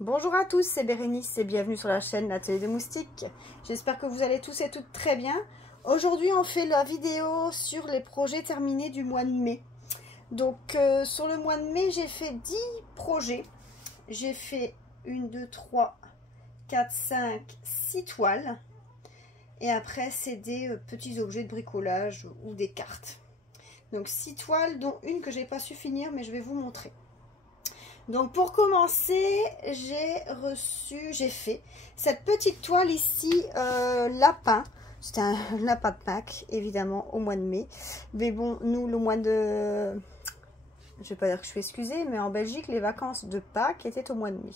Bonjour à tous, c'est Bérénice et bienvenue sur la chaîne L'Atelier des Moustiques. J'espère que vous allez tous et toutes très bien. Aujourd'hui, on fait la vidéo sur les projets terminés du mois de mai. Donc, sur le mois de mai, j'ai fait 10 projets. J'ai fait 1, 2, 3, 4, 5, 6 toiles. Et après, c'est des petits objets de bricolage ou des cartes. Donc, 6 toiles, dont une que j'ai pas su finir, mais je vais vous montrer. Donc pour commencer, j'ai fait cette petite toile ici, lapin. C'était un lapin de Pâques, évidemment, au mois de mai. Mais bon, nous, le mois de... Je vais pas dire que je suis excusée, mais en Belgique, les vacances de Pâques étaient au mois de mai.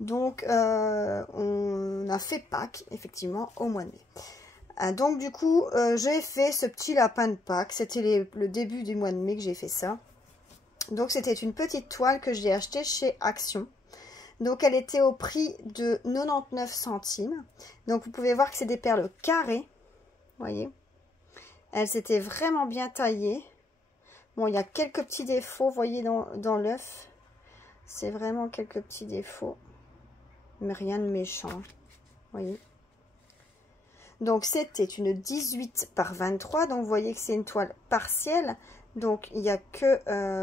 Donc, on a fait Pâques, effectivement, au mois de mai. Donc, du coup, j'ai fait ce petit lapin de Pâques. C'était le début du mois de mai que j'ai fait ça. Donc c'était une petite toile que j'ai achetée chez Action. Donc elle était au prix de 99 centimes. Donc vous pouvez voir que c'est des perles carrées. Voyez. Elles étaient vraiment bien taillées. Bon, il y a quelques petits défauts, vous voyez, dans l'œuf. C'est vraiment quelques petits défauts. Mais rien de méchant. Voyez. Donc c'était une 18 par 23. Donc vous voyez que c'est une toile partielle. Donc, il n'y a que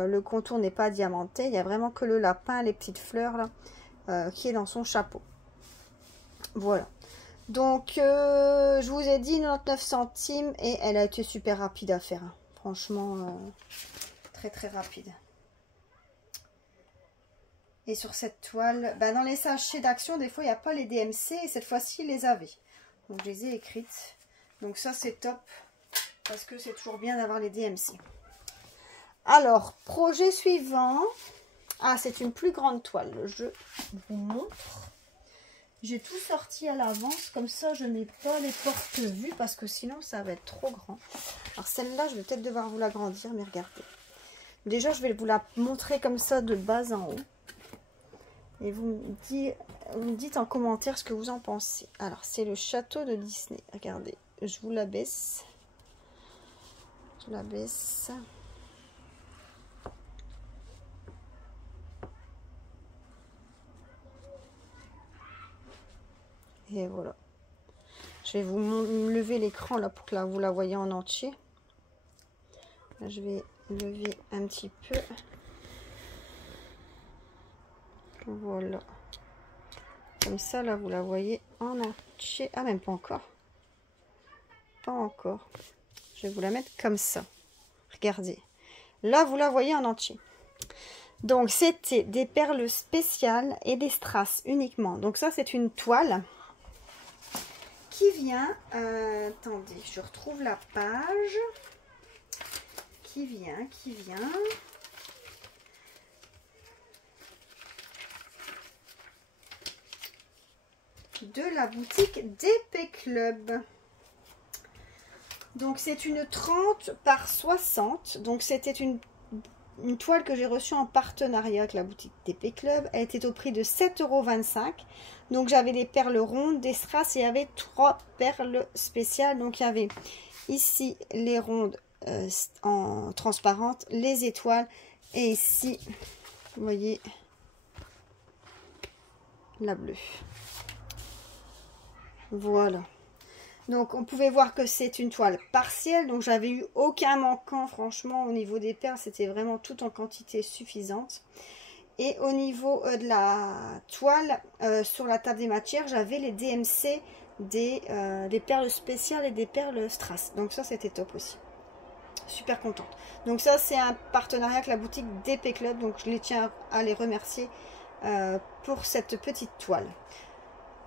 le contour n'est pas diamanté. Il n'y a vraiment que le lapin, les petites fleurs là, qui est dans son chapeau. Voilà. Donc, je vous ai dit 99 centimes et elle a été super rapide à faire. Hein. Franchement, très très rapide. Et sur cette toile, bah, dans les sachets d'Action, des fois, il n'y a pas les DMC. Et cette fois-ci, il les avait. Donc, je les ai écrites. Donc, ça, c'est top. Parce que c'est toujours bien d'avoir les DMC. Alors, projet suivant. Ah, c'est une plus grande toile. Je vous montre. J'ai tout sorti à l'avance. Comme ça, je ne mets pas les porte-vues. Parce que sinon, ça va être trop grand. Alors, celle-là, je vais peut-être devoir vous l'agrandir. Mais regardez. Déjà, je vais vous la montrer comme ça de bas en haut. Et vous me dites en commentaire ce que vous en pensez. Alors, c'est le château de Disney. Regardez. Je vous la baisse. Je la baisse. Et voilà. Je vais vous lever l'écran là pour que là, vous la voyez en entier. Là, je vais lever un petit peu. Voilà. Comme ça, là, vous la voyez en entier. Ah, même pas encore. Pas encore. Je vais vous la mettre comme ça. Regardez. Là, vous la voyez en entier. Donc, c'était des perles spéciales et des strass uniquement. Donc, ça, c'est une toile qui vient, attendez, je retrouve la page, qui vient, de la boutique DP Club. Donc c'est une 30 par 60, donc c'était une toile que j'ai reçue en partenariat avec la boutique DP Club. Elle était au prix de 7,25 €. Donc j'avais des perles rondes, des strass et il y avait 3 perles spéciales. Donc il y avait ici les rondes en transparente, les étoiles et ici, vous voyez, la bleue. Voilà. Donc on pouvait voir que c'est une toile partielle, donc j'avais eu aucun manquant franchement au niveau des perles, c'était vraiment tout en quantité suffisante. Et au niveau de la toile, sur la table des matières, j'avais les DMC des perles spéciales et des perles strass. Donc ça c'était top aussi. Super contente. Donc ça c'est un partenariat avec la boutique DP Club, donc je les tiens à les remercier pour cette petite toile.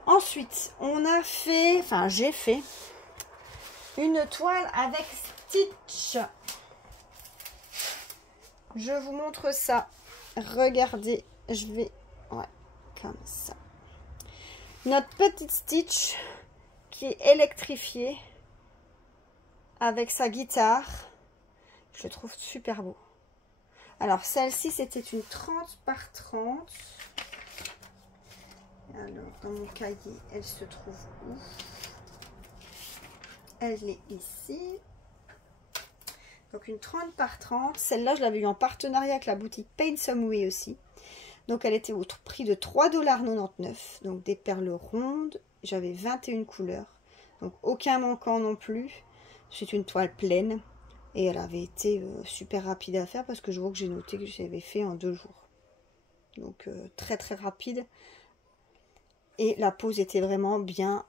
Ensuite, on a fait, enfin j'ai fait une toile avec Stitch. Je vous montre ça. Regardez, je vais, ouais, comme ça. Notre petite Stitch qui est électrifiée avec sa guitare. Je le trouve super beau. Alors celle-ci, c'était une 30 par 30. Alors, dans mon cahier, elle se trouve où? Elle est ici. Donc, une 30 par 30. Celle-là, je l'avais eu en partenariat avec la boutique Paint Some Way aussi. Donc elle était au prix de 3,99 $. Donc des perles rondes. J'avais 21 couleurs. Donc aucun manquant non plus. C'est une toile pleine. Et elle avait été super rapide à faire parce que je vois que j'ai noté que j'avais fait en 2 jours. Donc très très rapide. Et la pose était vraiment bien.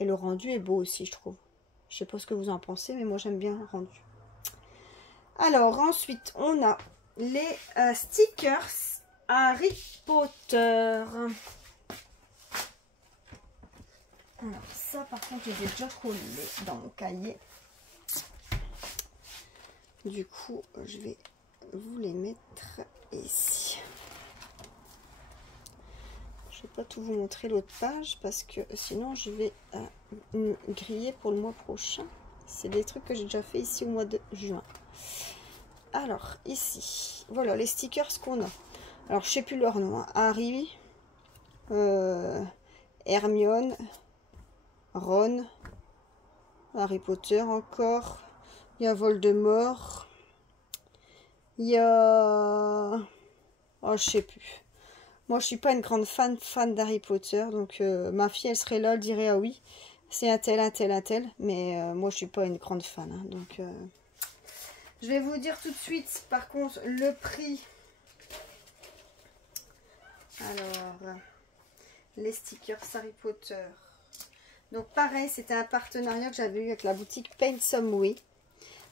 Et le rendu est beau aussi, je trouve. Je sais pas ce que vous en pensez, mais moi j'aime bien le rendu. Alors ensuite, on a les stickers Harry Potter. Alors ça, par contre, je les ai déjà collés dans mon cahier. Du coup, je vais vous les mettre ici. Je ne vais pas tout vous montrer l'autre page parce que sinon je vais griller pour le mois prochain. C'est des trucs que j'ai déjà fait ici au mois de juin. Alors ici, voilà les stickers qu'on a. Alors je sais plus leur nom. Hein. Harry, Hermione, Ron, Harry Potter encore. Il y a Voldemort. Il y a... Oh, je sais plus. Moi, je suis pas une grande fan d'Harry Potter. Donc, ma fille, elle serait là, elle dirait, ah oui, c'est un tel, un tel, un tel. Mais moi, je suis pas une grande fan. Hein, donc, je vais vous dire tout de suite, par contre, le prix. Alors, les stickers Harry Potter. Donc, pareil, c'était un partenariat que j'avais eu avec la boutique Paint Some Way.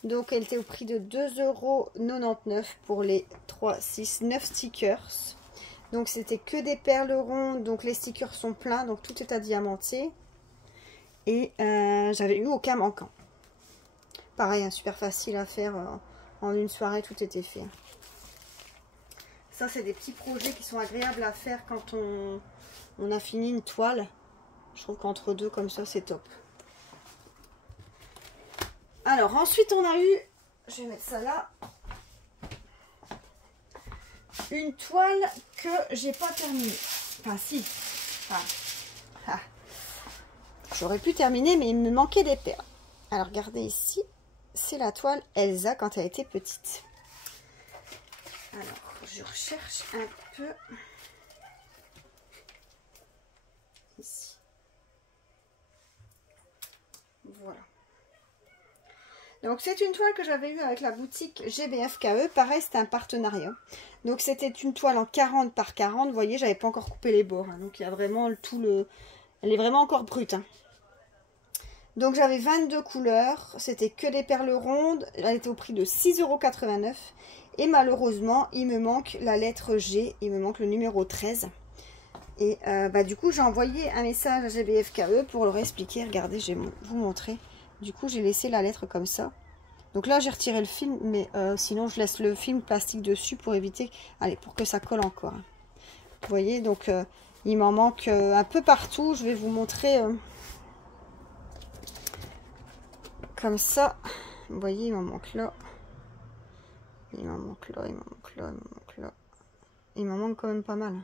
Donc, elle était au prix de 2,99 € pour les 3, 6, 9 stickers. Donc, c'était que des perles rondes. Donc, les stickers sont pleins. Donc, tout est à diamanter. Et j'avais eu aucun manquant. Pareil, hein, super facile à faire. En une soirée, tout était fait. Ça, c'est des petits projets qui sont agréables à faire quand on a fini une toile. Je trouve qu'entre deux, comme ça, c'est top. Alors, ensuite, on a eu... Je vais mettre ça là. Une toile que j'ai pas terminée. Enfin, si. J'aurais pu terminer, mais il me manquait des perles. Alors, regardez ici. C'est la toile Elsa quand elle était petite. Alors, je recherche un peu. Ici. Voilà. Donc, c'est une toile que j'avais eue avec la boutique GBFKE. Pareil, c'était un partenariat. Donc, c'était une toile en 40 par 40. Vous voyez, j'avais pas encore coupé les bords. Hein. Donc, il y a vraiment tout le... Elle est vraiment encore brute. Hein. Donc, j'avais 22 couleurs. C'était que des perles rondes. Elle était au prix de 6,89 €. Et malheureusement, il me manque la lettre G. Il me manque le numéro 13. Et du coup, j'ai envoyé un message à GBFKE pour leur expliquer. Regardez, je vais vous montrer. Du coup, j'ai laissé la lettre comme ça. Donc là, j'ai retiré le film, mais sinon, je laisse le film plastique dessus pour éviter... Allez, pour que ça colle encore. Vous voyez, donc il m'en manque un peu partout. Je vais vous montrer comme ça. Vous voyez, il m'en manque là. Il m'en manque là, il m'en manque là, il m'en manque là. Il m'en manque quand même pas mal.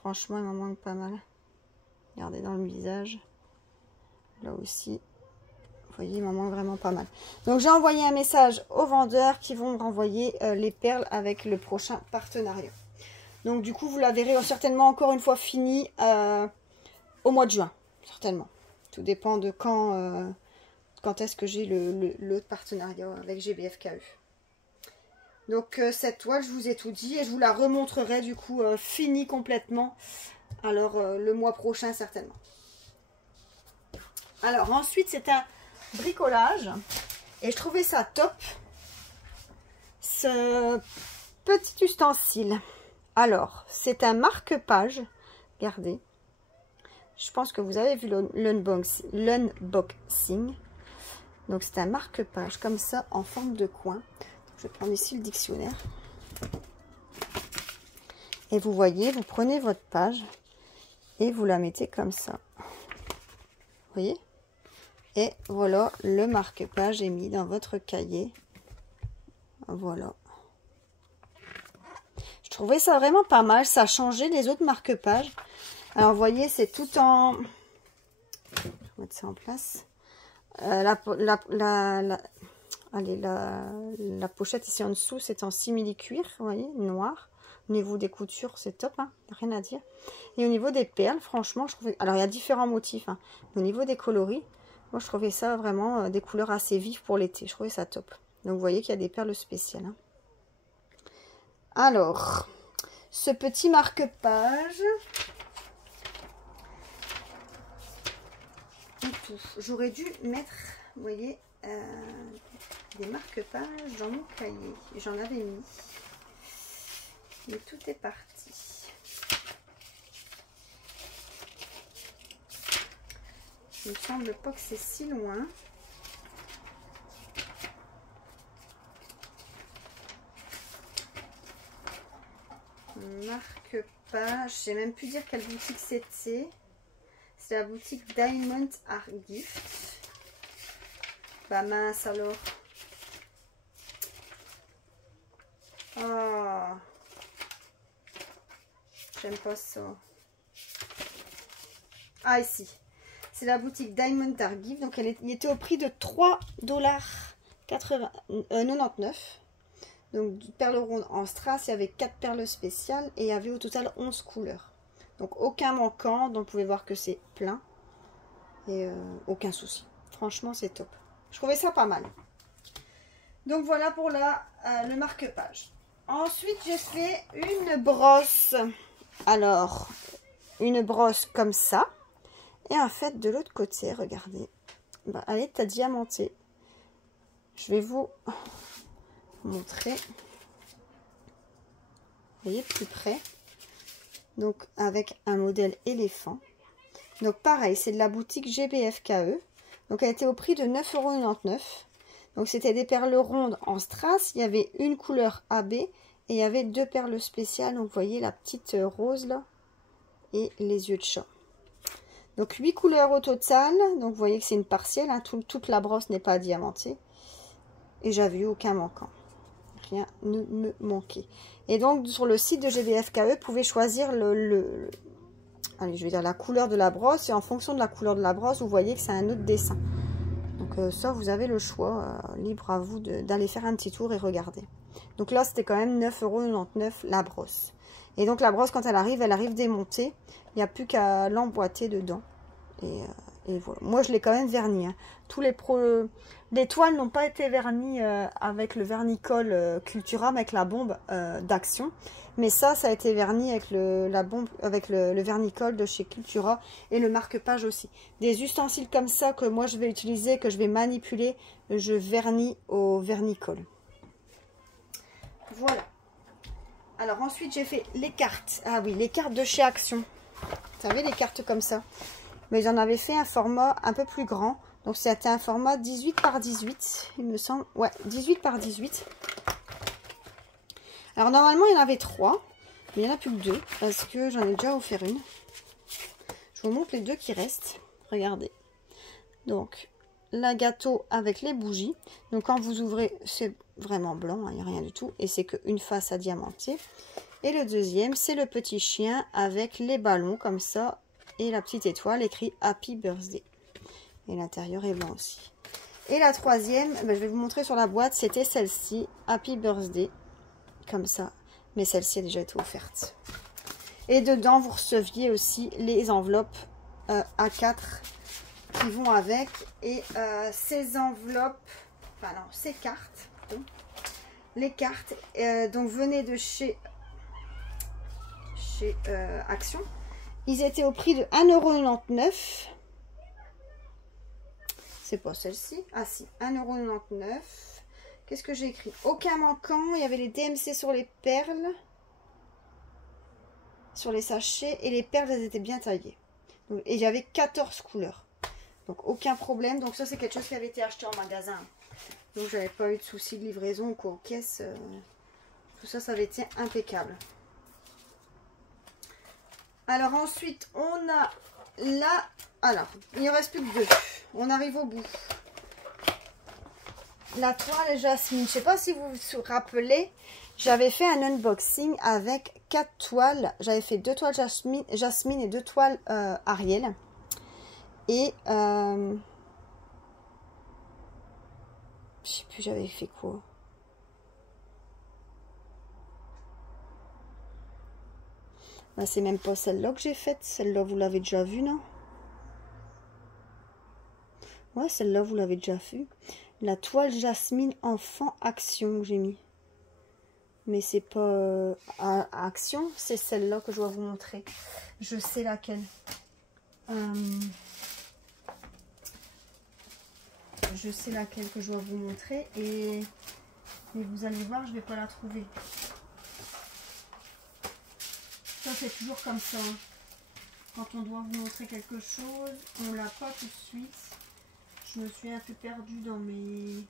Franchement, il m'en manque pas mal. Regardez dans le visage. Là aussi. Vous voyez, il m'en manque vraiment pas mal. Donc, j'ai envoyé un message aux vendeurs qui vont me renvoyer les perles avec le prochain partenariat. Donc, du coup, vous la verrez certainement encore une fois finie au mois de juin. Certainement. Tout dépend de quand est-ce que j'ai le partenariat avec GBFKE. Donc, cette toile, je vous ai tout dit. Et je vous la remontrerai, du coup, finie complètement. Alors, le mois prochain, certainement. Alors, ensuite, c'est un bricolage. Et je trouvais ça top. Ce petit ustensile. Alors, c'est un marque-page. Regardez. Je pense que vous avez vu l'unboxing. Donc, c'est un marque-page comme ça, en forme de coin. Je vais prendre ici le dictionnaire. Et vous voyez, vous prenez votre page et vous la mettez comme ça. Vous voyez? Et voilà, le marque-page est mis dans votre cahier. Voilà. Je trouvais ça vraiment pas mal. Ça a changé les autres marque-pages. Alors, vous voyez, c'est tout en... Je vais mettre ça en place. La pochette ici en dessous, c'est en simili-cuir, vous voyez, noir. Au niveau des coutures, c'est top, hein, rien à dire. Et au niveau des perles, franchement, je trouvais... Alors, il y a différents motifs. Hein. Au niveau des coloris, moi, je trouvais ça vraiment des couleurs assez vives pour l'été. Je trouvais ça top. Donc, vous voyez qu'il y a des perles spéciales. Hein. Alors, ce petit marque-page. J'aurais dû mettre, vous voyez, des marque-pages dans mon cahier. J'en avais mis. Mais tout est parti. Il me semble pas que c'est si loin. Marque-page. Je sais même plus dire quelle boutique c'était. C'est la boutique Diamond Art Gift. Bah mince alors. Oh. J'aime pas ça. Ah ici. C'est la boutique Diamond Art Gift. Donc il était au prix de 3,99 $. Donc perles rondes en strass. Il y avait 4 perles spéciales. Et il y avait au total 11 couleurs. Donc aucun manquant. Donc vous pouvez voir que c'est plein. Et aucun souci. Franchement c'est top. Je trouvais ça pas mal. Donc voilà pour le marque-page. Ensuite j'ai fait une brosse. Alors une brosse comme ça. Et en fait de l'autre côté, regardez. Bah, elle est à diamanter. Je vais vous montrer. Vous voyez plus près. Donc avec un modèle éléphant. Donc pareil, c'est de la boutique GBFKE. Donc elle était au prix de 9,99 €. Donc c'était des perles rondes en strass. Il y avait une couleur AB et il y avait 2 perles spéciales. Donc vous voyez la petite rose là et les yeux de chat. Donc 8 couleurs au total. Donc vous voyez que c'est une partielle. Hein. Toute la brosse n'est pas diamantée. Et j'avais eu aucun manquant. Rien ne me manquait. Et donc sur le site de GBFKE, vous pouvez choisir allez, je vais dire la couleur de la brosse. Et en fonction de la couleur de la brosse, vous voyez que c'est un autre dessin. Donc ça, vous avez le choix. Libre à vous d'aller faire un petit tour et regarder. Donc là, c'était quand même 9,99 € la brosse. Et donc la brosse, quand elle arrive démontée. Il n'y a plus qu'à l'emboîter dedans. Et voilà. Moi, je l'ai quand même verni. Hein. Les toiles n'ont pas été vernies avec le vernicole Cultura, avec la bombe d'Action. Mais ça a été verni avec la bombe, avec le vernicole de chez Cultura et le marque-page aussi. Des ustensiles comme ça que moi je vais utiliser, que je vais manipuler, je vernis au vernicole. Voilà. Alors ensuite j'ai fait les cartes. Ah oui, les cartes de chez Action. Vous savez, les cartes comme ça. Mais j'en avais fait un format un peu plus grand. Donc c'était un format 18 par 18, il me semble. Ouais, 18 par 18. Alors normalement il y en avait 3. Mais il n'y en a plus que 2. Parce que j'en ai déjà offert une. Je vous montre les 2 qui restent. Regardez. Donc la gâteau avec les bougies. Donc quand vous ouvrez, c'est vraiment blanc. Il n'y a rien du tout. Et c'est qu'une face à diamanter. Et le deuxième, c'est le petit chien avec les ballons comme ça. Et la petite étoile écrit Happy Birthday. Et l'intérieur est blanc aussi. Et la troisième, ben, je vais vous montrer sur la boîte, c'était celle-ci, Happy Birthday. Comme ça. Mais celle-ci a déjà été offerte. Et dedans, vous receviez aussi les enveloppes A4 qui vont avec. Et ces enveloppes, enfin non, ces cartes, pardon, les cartes, donc venaient de chez Action. Ils étaient au prix de 1,99 €. C'est pas celle-ci. Ah si, 1,99 €. Qu'est-ce que j'ai écrit? Aucun manquant. Il y avait les DMC sur les perles. Sur les sachets. Et les perles, elles étaient bien taillées. Donc, et il y avait 14 couleurs. Donc aucun problème. Donc ça, c'est quelque chose qui avait été acheté en magasin. Donc j'avais pas eu de soucis de livraison ou quoi aux caisses. Tout ça, ça avait été impeccable. Alors ensuite, on a là. Alors, il ne reste plus que 2. On arrive au bout. La toile jasmine. Je ne sais pas si vous vous rappelez, j'avais fait un unboxing avec 4 toiles. J'avais fait 2 toiles jasmine et 2 toiles Ariel. Et je ne sais plus, j'avais fait quoi. Bah, c'est même pas celle-là que j'ai faite. Celle-là, vous l'avez déjà vue, non? Ouais, celle-là, vous l'avez déjà vue. La toile jasmine enfant action que j'ai mis. Mais c'est pas action, c'est celle-là que je dois vous montrer. Je sais laquelle. Je sais laquelle que je dois vous montrer. Et vous allez voir, je vais pas la trouver. Ça, c'est toujours comme ça. Quand on doit vous montrer quelque chose, on l'a pas tout de suite. Je me suis un peu perdue dans mes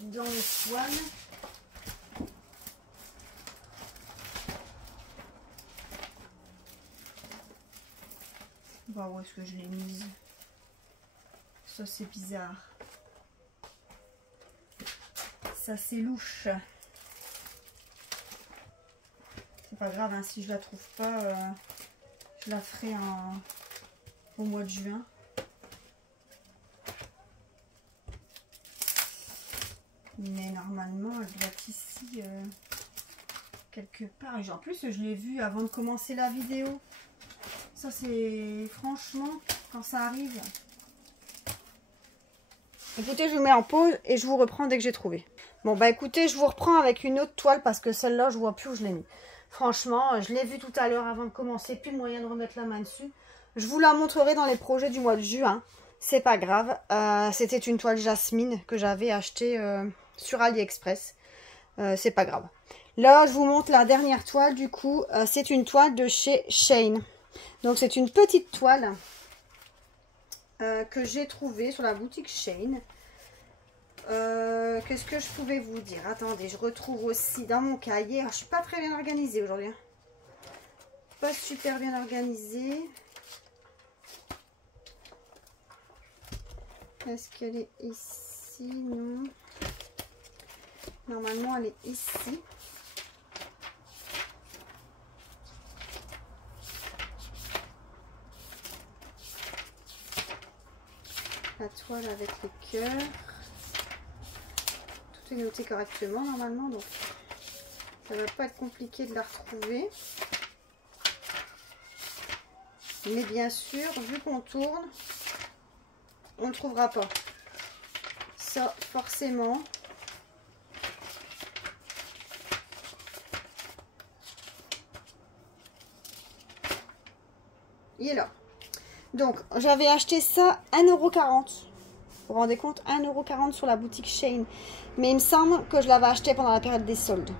toiles. Bah, où est-ce que je l'ai mise? Ça, c'est bizarre. Ça, c'est louche. C'est pas grave, hein, si je la trouve pas, je la ferai au mois de juin. Mais normalement, elle doit être ici quelque part. Et en plus, je l'ai vue avant de commencer la vidéo. Ça, c'est franchement, quand ça arrive. Écoutez, je vous mets en pause et je vous reprends dès que j'ai trouvé. Bon, bah écoutez, je vous reprends avec une autre toile parce que celle-là, je vois plus où je l'ai mis. Franchement, je l'ai vue tout à l'heure avant de commencer. Plus moyen de remettre la main dessus. Je vous la montrerai dans les projets du mois de juin. C'est pas grave. C'était une toile jasmine que j'avais achetée sur AliExpress. C'est pas grave. Là, je vous montre la dernière toile. Du coup, c'est une toile de chez Shein. Donc, c'est une petite toile que j'ai trouvée sur la boutique Shein. Qu'est-ce que je pouvais vous dire? Attendez, je retrouve aussi dans mon cahier. Alors, je suis pas très bien organisée aujourd'hui. Pas super bien organisée. Est-ce qu'elle est ici? Non. Normalement, elle est ici. La toile avec les cœurs. Tout est noté correctement normalement, donc ça va pas être compliqué de la retrouver. Mais bien sûr, vu qu'on tourne, on ne le trouvera pas. Ça, forcément. Il est là. Donc, j'avais acheté ça 1,40 €. Vous vous rendez compte, 1,40 € sur la boutique Shein. Mais il me semble que je l'avais acheté pendant la période des soldes.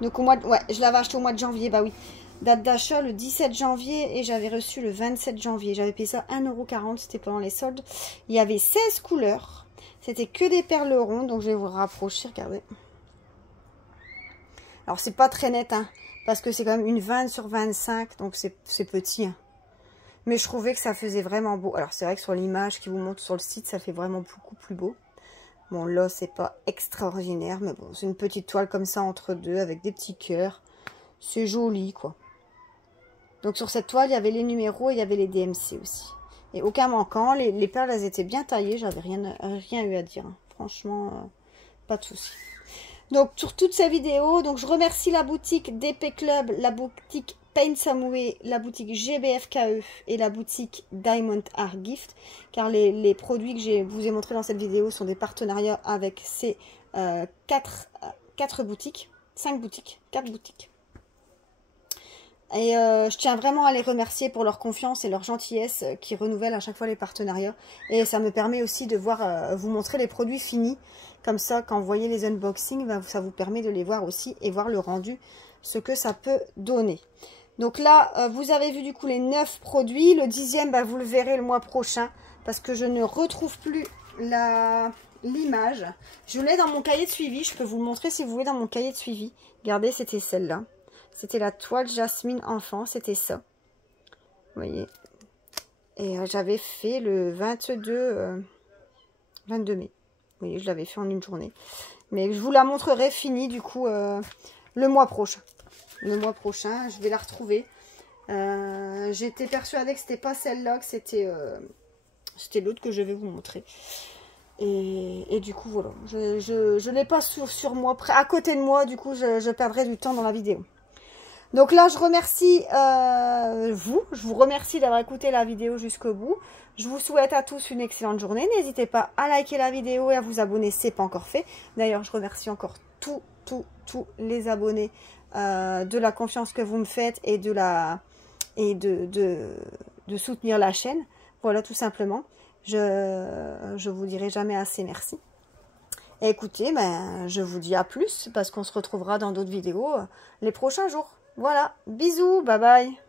Donc, au mois de... ouais, je l'avais acheté au mois de janvier, bah oui. Date d'achat le 17 janvier et j'avais reçu le 27 janvier. J'avais payé ça 1,40 €, c'était pendant les soldes. Il y avait 16 couleurs. C'était que des perles rondes, donc je vais vous rapprocher, regardez. Alors, c'est pas très net, hein, parce que c'est quand même une 20 sur 25, donc c'est petit, hein. Mais je trouvais que ça faisait vraiment beau. Alors, c'est vrai que sur l'image qui vous montre sur le site, ça fait vraiment beaucoup plus beau. Bon, là, c'est pas extraordinaire, mais bon, c'est une petite toile comme ça entre deux, avec des petits cœurs. C'est joli, quoi. Donc, sur cette toile, il y avait les numéros et il y avait les DMC aussi. Et aucun manquant. Les perles, elles étaient bien taillées. J'avais rien eu à dire, hein. Franchement, pas de souci. Donc, sur toutes ces vidéos, donc je remercie la boutique DP Club, la boutique Paint Some Way, la boutique GBFKE et la boutique Diamond Art Gift, car les produits que je vous ai montrés dans cette vidéo sont des partenariats avec ces 4 boutiques, 4 boutiques. Et je tiens vraiment à les remercier pour leur confiance et leur gentillesse qui renouvellent à chaque fois les partenariats. Et ça me permet aussi de voir, vous montrer les produits finis. Comme ça, quand vous voyez les unboxings, ben, ça vous permet de les voir aussi et voir le rendu, ce que ça peut donner. Donc là, vous avez vu du coup les 9 produits. Le 10e, ben, vous le verrez le mois prochain parce que je ne retrouve plus l'image. Je l'ai dans mon cahier de suivi. Je peux vous le montrer si vous voulez dans mon cahier de suivi. Regardez, c'était celle-là. C'était la toile jasmine enfant. C'était ça. Vous voyez. Et j'avais fait le 22 mai. Vous voyez, je l'avais fait en une journée. Mais je vous la montrerai finie du coup le mois prochain. Le mois prochain, je vais la retrouver. J'étais persuadée que c'était pas celle-là, que c'était l'autre que je vais vous montrer. Et du coup, voilà. Je ne l'ai pas sur moi, à côté de moi. Du coup, je perdrai du temps dans la vidéo. Donc là, je remercie je vous remercie d'avoir écouté la vidéo jusqu'au bout. Je vous souhaite à tous une excellente journée. N'hésitez pas à liker la vidéo et à vous abonner si ce n'est pas encore fait. D'ailleurs, je remercie encore tous les abonnés de la confiance que vous me faites et de soutenir la chaîne. Voilà, tout simplement. Je vous dirai jamais assez merci. Et écoutez, ben, je vous dis à plus parce qu'on se retrouvera dans d'autres vidéos les prochains jours. Voilà, bisous, bye bye.